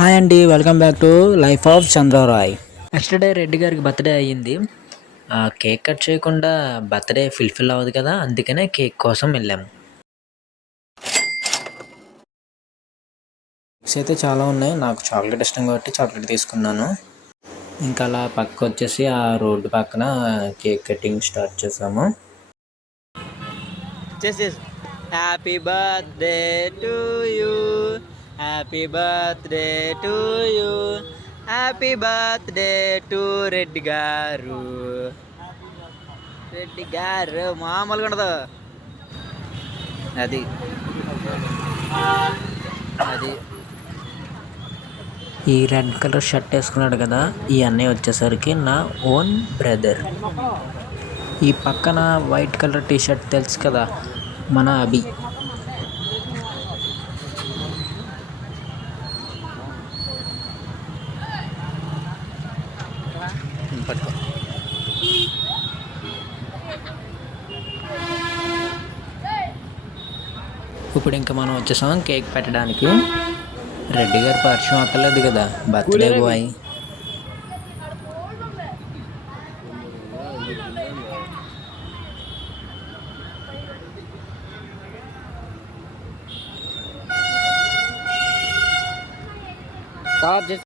Hi అండి, welcome back to life of Chandra Roy. Next day Reddy గారికి birthday అయ్యింది. కేక్ కట్ చేయకుండా బర్త్డే ఫుల్ఫిల్ అవ్వదు కదా, అందుకనే కేక్ కోసం వెళ్ళాము. కేక్స్ అయితే చాలా ఉన్నాయి. నాకు చాక్లెట్ ఇష్టం కాబట్టి చాక్లెట్ తీసుకున్నాను. ఇంకా అలా పక్కకు వచ్చేసి ఆ రోడ్డు పక్కన కేక్ కటింగ్ స్టార్ట్ చేసాము. Happy birthday to you, happy birthday to you, happy birthday to Reddy గారు. రెడ్డి గారు మామూలుగా ఉండదు. అది అది ఈ రెడ్ కలర్ షర్ట్ వేసుకున్నాడు కదా, ఈ అన్నయ్య వచ్చేసరికి నా ఓన్ బ్రదర్. ఈ పక్కన వైట్ కలర్ టీ షర్ట్ తెలుసు కదా, మన అభి. పట్టుకో. ఇప్పుడు ఇంకా మనం వచ్చేసాం కేక్ పెట్టడానికి. రెడ్డి గారు పరిచయం అక్కర్లేదు కదా, బర్త్డే బాయ్.